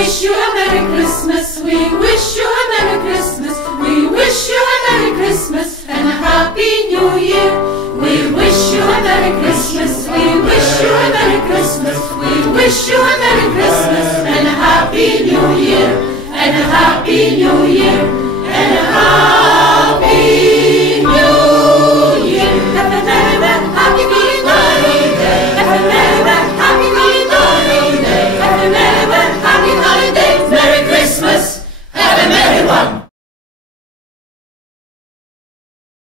wish you a Merry Christmas. We wish you a Merry Christmas. We wish you a Merry Christmas and a Happy New Year. We wish you a Merry Christmas. We wish you a Merry Christmas. We wish you a Merry Christmas and a Happy New Year. And a Happy New Year.